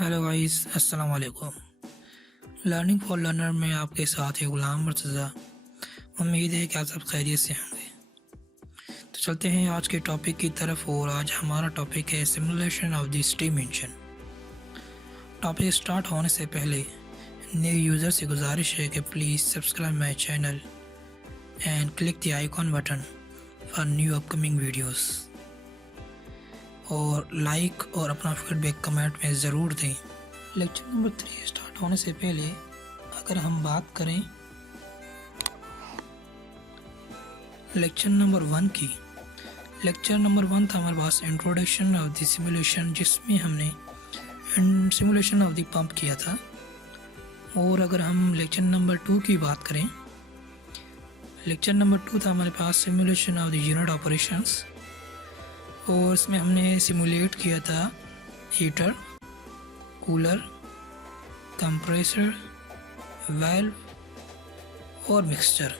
Hello guys, अस्सलाम वालेकुम। Learning for learner में आपके साथ है गुलाम मुर्तज़ा। उम्मीद है कि आप सब खैरियत से होंगे। तो चलते हैं आज के टॉपिक की तरफ, और आज हमारा टॉपिक है simulation of the steam engine. Topic start होने से पहले न्यू यूज़र से गुजारिश है कि please subscribe my channel and click the icon button for new upcoming videos, और लाइक और अपना फीडबैक कमेंट में ज़रूर दें। लेक्चर नंबर 3 स्टार्ट होने से पहले अगर हम बात करें लेक्चर नंबर 1 की, लेक्चर नंबर 1 था हमारे पास इंट्रोडक्शन ऑफ द सिमुलेशन, जिसमें हमने सिमुलेशन ऑफ द पंप किया था। और अगर हम लेक्चर नंबर 2 की बात करें, लेक्चर नंबर 2 था हमारे पास simulation of the unit operations, और इसमें हमने सिमुलेट किया था हीटर, कूलर, कंप्रेसर, वाल्व और मिक्सचर।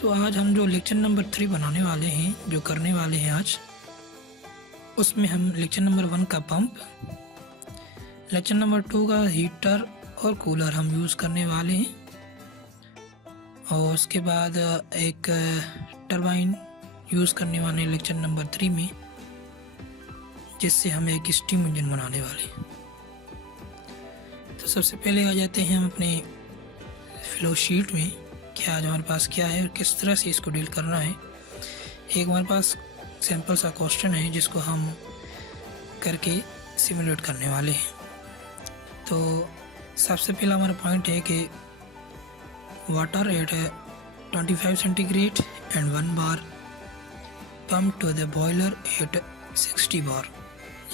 तो आज हम जो लेक्चर नंबर 3 बनाने वाले हैं, जो करने वाले हैं आज, उसमें हम लेक्चर नंबर 1 का पंप, लेक्चर नंबर 2 का हीटर और कूलर हम यूज़ करने वाले हैं, और उसके बाद एक टरबाइन यूज़ करने वाले लेक्चर नंबर 3 में, जिससे हम एक स्टीम इंजन बनाने वाले। तो सबसे पहले आ जाते हैं हम अपने फ्लो शीट में कि आज हमारे पास क्या है और किस तरह से इसको डील करना है। एक हमारे पास सैम्पल सा क्वेश्चन है जिसको हम करके सिमुलेट करने वाले हैं। तो सबसे पहला हमारा पॉइंट है कि water at 25 centigrade and 1 bar pump to the boiler at 60 bar.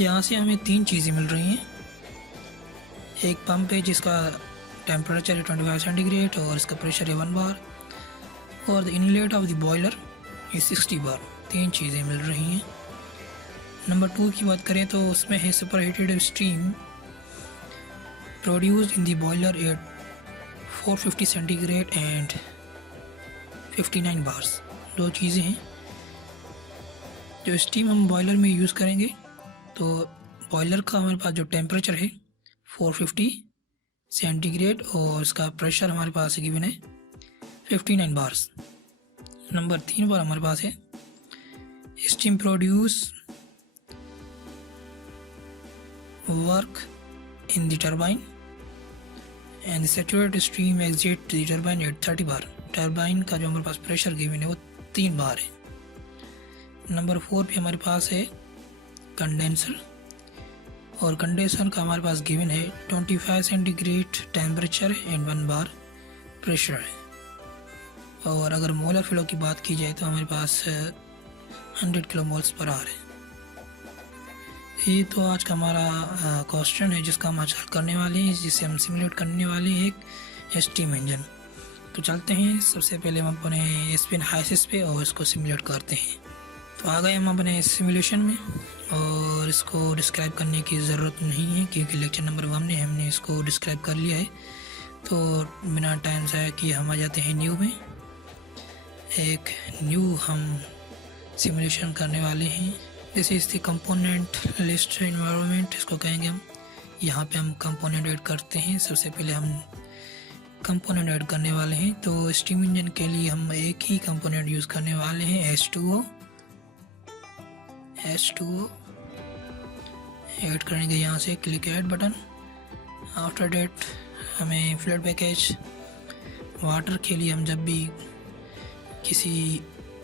यहाँ से हमें 3 चीज़ें मिल रही हैं। एक पंप है जिसका टेम्परेचर है 25 सेंटीग्रेड और इसका प्रेशर है 1 बार, और the inlet of the boiler है 60 बार। 3 चीज़ें मिल रही हैं। नंबर 2 की बात करें तो उसमें है superheated steam produced in the boiler at 450 centigrade and 59 bars. 2 चीज़ें हैं। जो स्टीम हम बॉयलर में यूज़ करेंगे, तो बॉयलर का हमारे पास जो टेम्परेचर है 450 सेंटीग्रेड और उसका प्रेशर हमारे पास गिवन है 59 बार्स। नंबर 3 पर हमारे पास है steam produce work in the turbine and saturated steam exit the turbine at 30 bar. Turbine का जो हमारे पास प्रेशर गिवन है वो 3 बार है। नंबर 4 पे हमारे पास है कंडेंसर, और कंडेंसर का हमारे पास गिवन है 25 centigrade temperature and 1 bar pressure है। और अगर मोलर फ्लो की बात की जाए तो हमारे पास 100 किलो मोल्स पर आवर है। ये तो आज का हमारा क्वेश्चन है जिसका हम आज हल करने वाले हैं, जिसे हम सिमुलेट करने वाले हैं एक स्टीम इंजन। तो चलते हैं, सबसे पहले हम अपने स्पिन हाइसिस पे और इसको सिमुलेट करते हैं। तो आ गए हम अपने सिमुलेशन में, और इसको डिस्क्राइब करने की ज़रूरत नहीं है क्योंकि लेक्चर नंबर 1 में हमने इसको डिस्क्राइब कर लिया है। तो बिना टाइम ज़ाया किए हम आ जाते हैं न्यू में। एक न्यू हम सिमुलेशन करने वाले हैं। This is the component list environment, इसको कहेंगे हम। यहाँ पे हम कंपोनेंट ऐड करते हैं। सबसे पहले हम कंपोनेंट ऐड करने वाले हैं। तो स्टीम इंजन के लिए हम एक ही कंपोनेंट यूज़ करने वाले हैं, H2O ऐड करेंगे। यहाँ से click add button. After that हमें फ्लड पैकेज वाटर के लिए हम जब भी किसी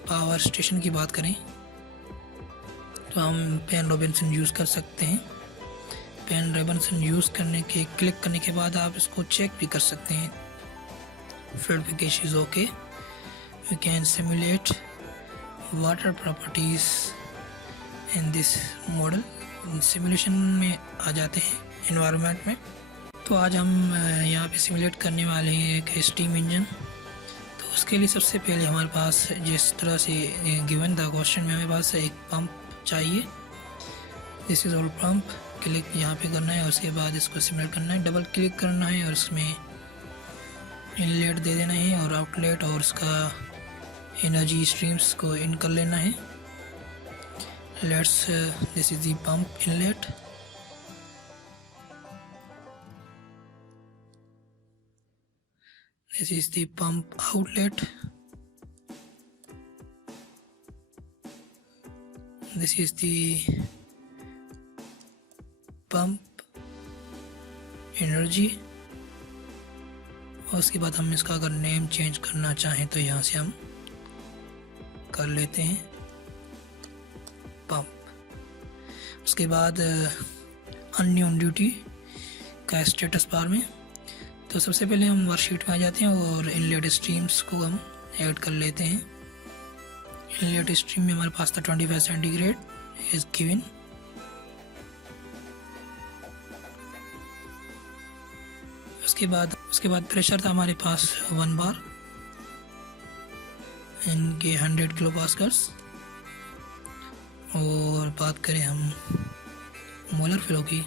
पावर स्टेशन की बात करें तो हम पेन रॉबिन्सन यूज़ कर सकते हैं। पेन रॉबिन्सन यूज़ करने के क्लिक करने के बाद आप इसको चेक भी कर सकते हैं। Fluid package is okay. We can simulate water properties in this model. Simulation में आ जाते हैं एनवायरनमेंट में। तो आज हम यहाँ पे सिमुलेट करने वाले हैं एक स्टीम इंजन। तो उसके लिए सबसे पहले हमारे पास जिस तरह से गिवन था क्वेश्चन में, हमारे पास एक पंप चाहिए। This is all pump. Click यहाँ पे करना है और उसके बाद इसको सिमुलेट करना है। डबल क्लिक करना है और उसमें इनलेट दे देना है और आउटलेट, और उसका एनर्जी स्ट्रीम्स को इन कर लेना है। this is the pump inlet This is the pump outlet. This is the pump energy. और उसके बाद हम इसका अगर नेम चेंज करना चाहें तो यहाँ से हम कर लेते हैं पंप. उसके बाद अननोन ड्यूटी का स्टेटस बार में तो सबसे पहले हम वर्कशीट में आ जाते हैं और इनलेट स्ट्रीम्स को हम ऐड कर लेते हैं. इनलेट स्ट्रीम में हमारे पास था 25 सेंटीग्रेड इज गिवन. उसके बाद प्रेशर था हमारे पास 1 बार इनके 100 किलो पास्कल्स. और बात करें हम मोलर फ्लो की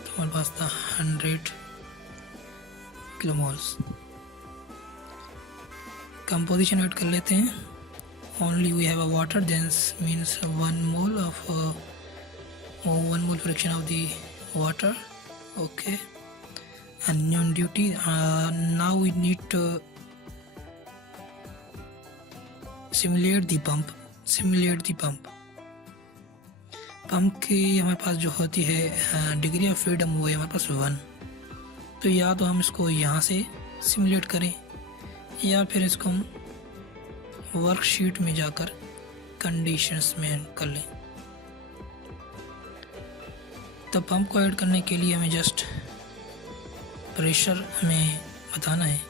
तो हमारे पास था 100 किलो मोल्स. कंपोजिशन ऐड कर लेते हैं. Only we have a water then means 1 mole fraction of the water. Okay, unknown duty. Now we need to simulate the pump. Pump की हमारे पास जो होती है डिग्री ऑफ फ्रीडम वो है हमारे पास 1. तो या तो हम इसको यहाँ से सिमुलेट करें या फिर इसको हम वर्कशीट में जाकर कंडीशंस में कर लें. तो पंप को ऐड करने के लिए हमें जस्ट प्रेशर हमें बताना है.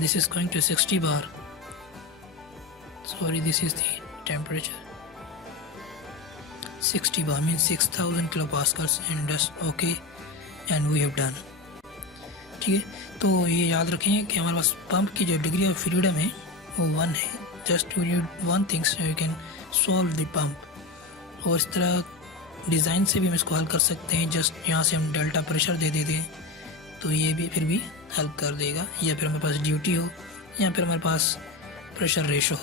This is going to 60 bar. Sorry, this is the temperature. 60 bar means 6000 kilo pascals and just okay and we have done. ठीक है, तो ये याद रखें कि हमारे पास पंप की जो डिग्री ऑफ फ्रीडम है वो 1 है. Just we need 1 thing so you can solve the pump. और इस तरह डिज़ाइन से भी हम इसको हल कर सकते हैं. जस्ट यहाँ से हम डेल्टा प्रेशर दे देते हैं तो ये भी फिर भी हेल्प कर देगा. या फिर हमारे पास ड्यूटी हो या फिर हमारे पास प्रेशर रेशो हो.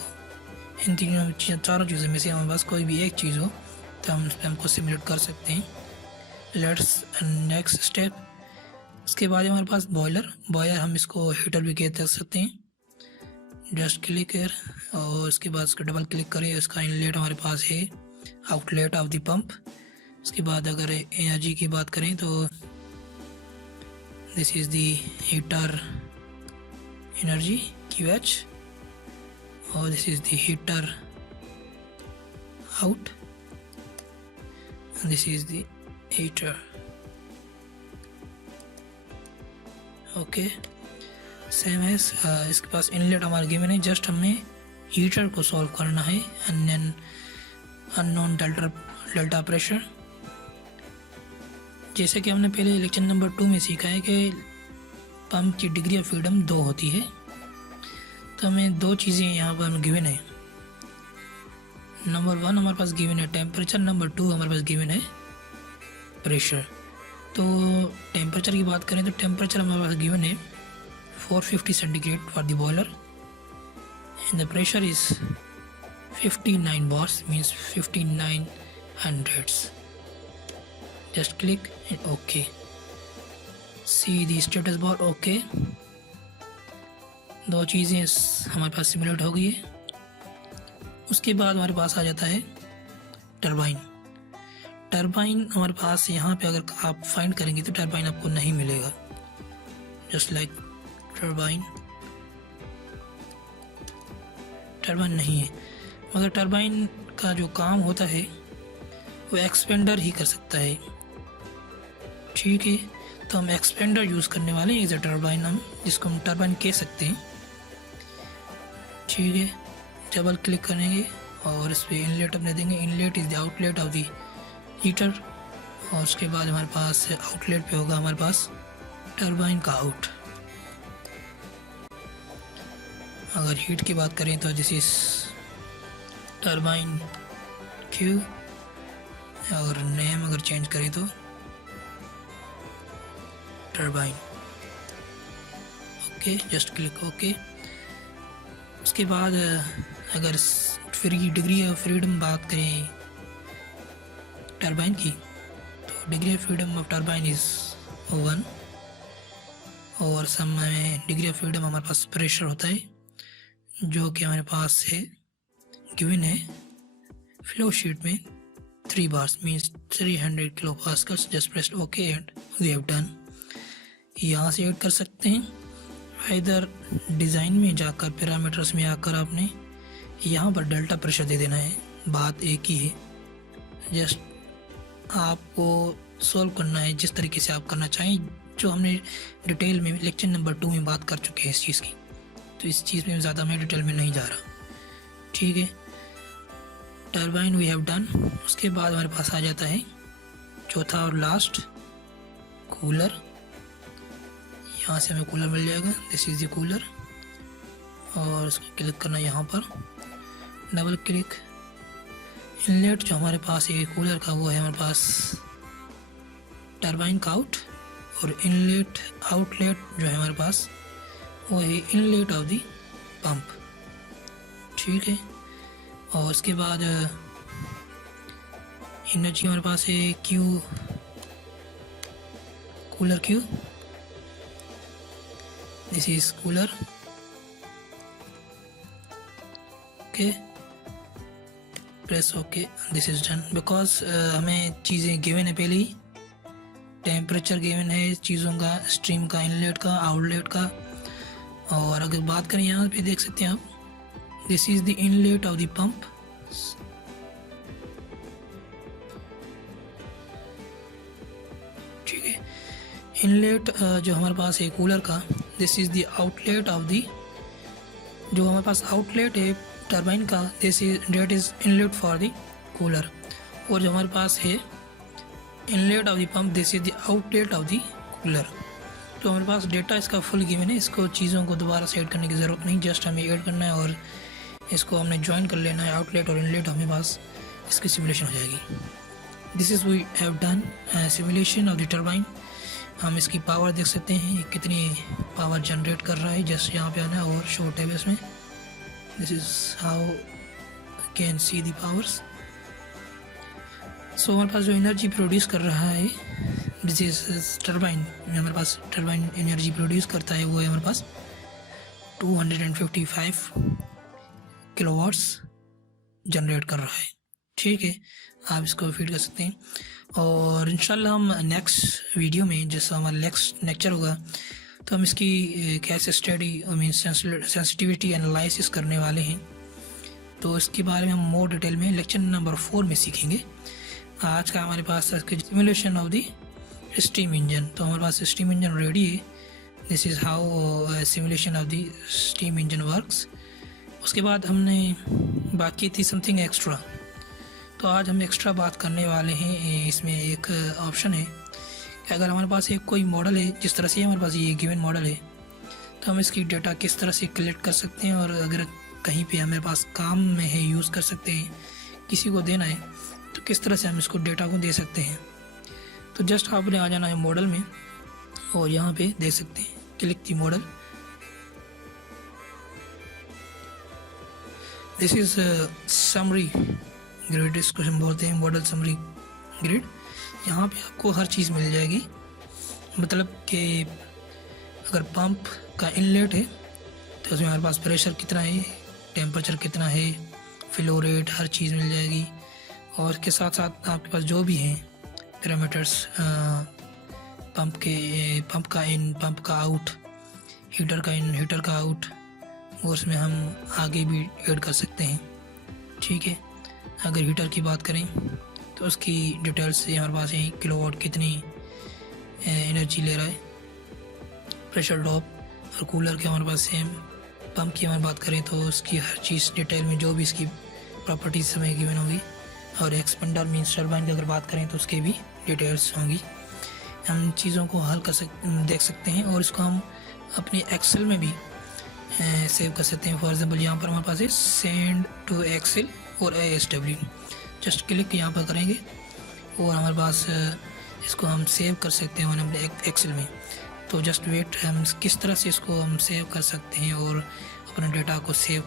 इन चारों चीज़ों में से हमारे पास कोई भी एक चीज़ हो तो हम हमको सिमुलेट कर सकते हैं. Let's next step. उसके बाद हमारे पास बॉयलर हम इसको हीटर भी कह सकते हैं. जस्ट क्लिक कर और उसके बाद उसको डबल क्लिक करें. इसका इनलेट हमारे पास है आउटलेट ऑफ द पंप. उसके बाद अगर एनर्जी की बात करें तो this is the heater energy QH और this is the heater out. This is the heater. Okay, same है. इसके पास इनलेट हमारे गिवन है. जस्ट हमें हीटर को सॉल्व करना है. Unknown delta pressure. जैसे कि हमने पहले लेक्चर नंबर 2 में सीखा है कि पंप की डिग्री ऑफ फ्रीडम 2 होती है. तो हमें 2 चीज़ें यहाँ पर गिवन है. नंबर 1 हमारे पास गिवन है टेम्परेचर. नंबर 2 हमारे पास गिवन है प्रेशर. तो टेम्परेचर की बात करें तो टेम्परेचर हमारे पास गिवन है 450 centigrade for the boiler and the pressure is 59 bars means 59 hundreds. Just click and OK. See the status bar. OK, 2 चीज़ें हमारे पास सिमुलेट हो गई है. उसके बाद हमारे पास आ जाता है टरबाइन. हमारे पास यहाँ पे अगर आप फाइंड करेंगे तो टरबाइन आपको नहीं मिलेगा. जस्ट लाइक टरबाइन नहीं है. मगर टरबाइन का जो काम होता है वो एक्सपेंडर ही कर सकता है. ठीक है, तो हम एक्सपेंडर यूज़ करने वाले हैं एज अ टरबाइन, हम जिसको हम टरबाइन कह सकते हैं. ठीक है, डबल क्लिक करेंगे और इस पर इनलेट अपने देंगे. Inlet is the outlet of the heater. और उसके बाद हमारे पास आउटलेट पे होगा हमारे पास टरबाइन का आउट. अगर हीट की बात करें तो दिस इज टरबाइन Q. और नेम अगर चेंज करें तो turbine. Okay, just click okay. उसके बाद अगर डिग्री ऑफ फ्रीडम बात करें टरबाइन की तो degree of freedom of turbine is 1. और सम में डिग्री ऑफ फ्रीडम हमारे पास प्रेशर होता है जो कि हमारे पास है गिवन है फ्लो शीट में 3 bars means 300 kilo pascals. Just press okay and we have done. यहाँ से ऐड कर सकते हैं इधर डिज़ाइन में जाकर पैरामीटर्स में आकर आपने यहाँ पर डेल्टा प्रेशर दे देना है। बात एक ही है, जस्ट आपको सॉल्व करना है जिस तरीके से आप करना चाहें, जो हमने डिटेल में लेक्चर नंबर 2 में बात कर चुके हैं इस चीज़ की। तो इस चीज़ में ज़्यादा मैं डिटेल में नहीं जा रहा, ठीक है। Turbine we have done. उसके बाद हमारे पास आ जाता है चौथा और लास्ट कूलर। यहाँ से हमें कूलर मिल जाएगा, दिस इज़ द कूलर, और इसको क्लिक करना है यहाँ पर, डबल क्लिक। इनलेट जो हमारे पास है कूलर का वो है हमारे पास टरबाइन का आउट, और इनलेट आउटलेट जो है हमारे पास वो है इनलेट ऑफ द पंप, ठीक है। और उसके बाद एनर्जी हमारे पास है Q, cooler Q, this is cooler, okay, press okay, this is done. Because हमें चीज़ें गिवन है पहले ही, टेम्परेचर गिवन है चीज़ों का, स्ट्रीम का, इनलेट का, आउटलेट का। और अगर बात करें यहाँ पे देख सकते हैं आप, this is the inlet of the pump, ठीक है। इनलेट जो हमारे पास है कूलर का, this is the outlet of the, जो हमारे पास आउटलेट है टरबाइन का, this is that is inlet for the cooler. और जो हमारे पास है inlet of the pump, this is the outlet of the cooler. तो हमारे पास डेटा इसका फुल गिवन है, इसको चीज़ों को दोबारा से ऐड करने की ज़रूरत नहीं, जस्ट हमें ऐड करना है और इसको हमने ज्वाइन कर लेना है। आउटलेट और इनलेट हमें पास इसकी सिमुलेशन हो जाएगी। This is we have done simulation of the turbine. हम इसकी पावर देख सकते हैं, ये कितनी पावर जनरेट कर रहा है। जस्ट यहाँ पे आना है और शो टैब इसमें, this is how can see the powers. So हमारे पास जो एनर्जी प्रोड्यूस कर रहा है, दिस इज टरबाइन, हमारे पास टरबाइन एनर्जी प्रोड्यूस करता है वो है हमारे पास 255 किलोवाट्स जनरेट कर रहा है, ठीक है। आप इसको फीड कर सकते हैं। और इंशाल्लाह हम नेक्स्ट वीडियो में, जैसा हमारा नेक्स्ट लेक्चर होगा, तो हम इसकी कैसे स्टडी मीन सेंसिटिविटी एनालिसिस करने वाले हैं। तो इसके बारे में हम मोर डिटेल में लेक्चर नंबर 4 में सीखेंगे। आज का हमारे पास simulation of the steam engine. तो हमारे पास स्टीम इंजन रेडी है। This is how simulation of the steam engine works. उसके बाद हमने बात की थी समथिंग एक्स्ट्रा, तो आज हम एक्स्ट्रा बात करने वाले हैं। इसमें एक ऑप्शन है कि अगर हमारे पास एक कोई मॉडल है, जिस तरह से हमारे पास ये गिवन मॉडल है, तो हम इसकी डेटा किस तरह से कलेक्ट कर सकते हैं, और अगर कहीं पे हमारे पास काम में है, यूज़ कर सकते हैं, किसी को देना है, तो किस तरह से हम इसको डेटा को दे सकते हैं। तो जस्ट आपने आ जाना है मॉडल में, और यहाँ पे दे सकते हैं click the model. This is summary grid, इसको हम बोलते हैं मॉडल समरी ग्रिड। यहाँ पे आपको हर चीज़ मिल जाएगी, मतलब कि अगर पंप का इनलेट है तो उसमें हमारे पास प्रेशर कितना है, टेम्परेचर कितना है, फ्लो रेट, हर चीज़ मिल जाएगी। और इसके साथ साथ आपके पास जो भी हैं पैरामीटर्स, पंप का इन, पंप का आउट, हीटर का इन, हीटर का आउट, और उसमें हम आगे भी ऐड कर सकते हैं, ठीक है। अगर हीटर की बात करें तो उसकी डिटेल्स हमारे पास है, किलोवाट कितनी एनर्जी ले रहा है, प्रेशर ड्रॉप, और कूलर के हमारे पास सेम। पंप की हमारी बात करें तो उसकी हर चीज़ डिटेल में जो भी इसकी प्रॉपर्टीज हमें गिवन होगी, और एक्सपेंडर मीन्स टरबाइन की अगर बात करें तो उसके भी डिटेल्स होंगी। हम चीज़ों को हल कर देख सकते हैं, और इसको हम अपने एक्सेल में भी सेव कर सकते हैं। फॉर एग्जांपल यहाँ पर हमारे पास है सेंड टू एक्सेल और ASW, जस्ट क्लिक यहाँ पर करेंगे और हमारे पास इसको हम सेव कर सकते हैं अपने एक्सेल में। तो जस्ट वेट, हम किस तरह से इसको हम सेव कर सकते हैं, और अपने डेटा को सेव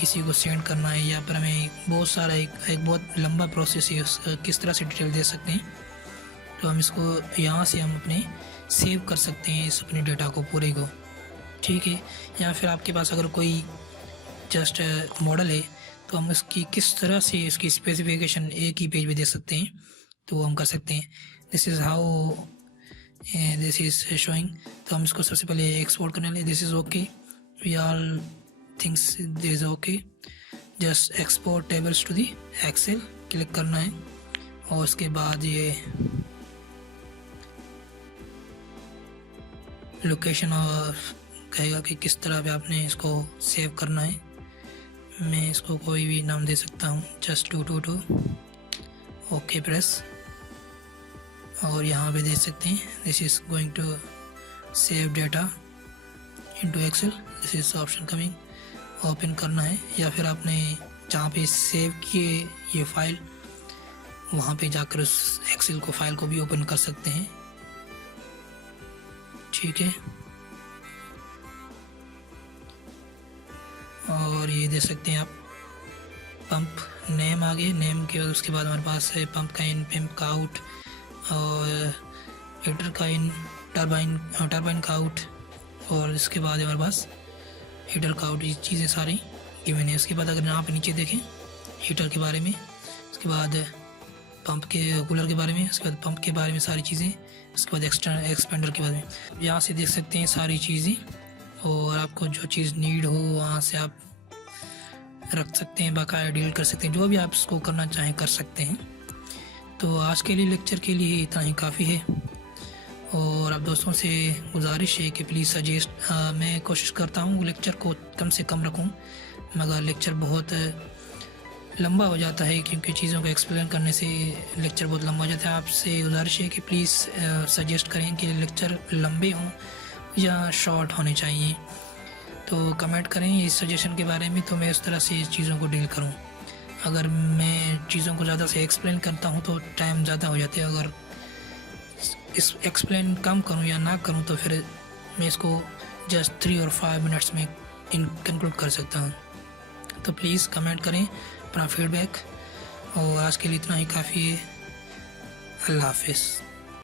किसी को सेंड करना है, या फिर हमें बहुत सारा एक बहुत लंबा प्रोसेस है, किस तरह से डिटेल दे सकते हैं। तो हम इसको यहाँ से हम अपने सेव कर सकते हैं इस अपने डेटा को पूरे को, ठीक है। या फिर आपके पास अगर कोई जस्ट मॉडल है तो हम इसकी किस तरह से इसकी स्पेसिफिकेशन एक ही पेज पे दे सकते हैं, तो हम कर सकते हैं। This is how this is showing. तो हम इसको सबसे पहले एक्सपोर्ट करने लगे। This is okay, we all things this is okay. Just export tables to the Excel click करना है और उसके बाद ये लोकेशन और कहेगा कि किस तरह पे आपने इसको सेव करना है। मैं इसको कोई भी नाम दे सकता हूँ, जस्ट 222 ओके प्रेस, और यहाँ पे देख सकते हैं this is going to save data into Excel. This is option coming, open करना है, या फिर आपने जहाँ पे सेव किए ये फाइल वहाँ पे जाकर उस एक्सेल को फाइल को भी ओपन कर सकते हैं, ठीक है। और ये देख सकते हैं आप पंप नेम आगे, नेम के बाद उसके बाद हमारे पास है पंप का इन, पंप का आउट, और हीटर का इन, टरबाइन का आउट, और इसके बाद हमारे पास हीटर का आउट। ये चीज़ें सारी गिवन है। उसके बाद अगर यहाँ पे नीचे देखें हीटर के बारे में, उसके बाद पंप के कूलर के बारे में, उसके बाद पंप के बारे में सारी चीज़ें, उसके बाद एक्सपेंडर के बारे में यहाँ से देख सकते हैं सारी चीज़ें। और आपको जो चीज़ नीड हो वहाँ से आप रख सकते हैं, बाकायदा डिलीट कर सकते हैं, जो भी आप इसको करना चाहें कर सकते हैं। तो आज के लिए लेक्चर के लिए इतना ही काफ़ी है। और आप दोस्तों से गुजारिश है कि प्लीज़ सजेस्ट, मैं कोशिश करता हूँ लेक्चर को कम से कम रखूँ, मगर लेक्चर बहुत लंबा हो जाता है क्योंकि चीज़ों को एक्सप्लेन करने से लेक्चर बहुत लंबा हो जाता है। आपसे गुजारिश है कि प्लीज़ सजेस्ट करें कि लेक्चर लंबे हों या शॉर्ट होने चाहिए, तो कमेंट करें इस सजेशन के बारे में, तो मैं उस तरह से इस चीज़ों को डील करूं। अगर मैं चीज़ों को ज़्यादा से एक्सप्लेन करता हूं तो टाइम ज़्यादा हो जाता है, अगर इस एक्सप्लेन कम करूं या ना करूं तो फिर मैं इसको जस्ट 3 और 5 मिनट्स में कंक्लूड कर सकता हूं। तो प्लीज़ कमेंट करें अपना फीडबैक, और आज के लिए इतना ही काफ़ी है। अल्लाह हाफिज़।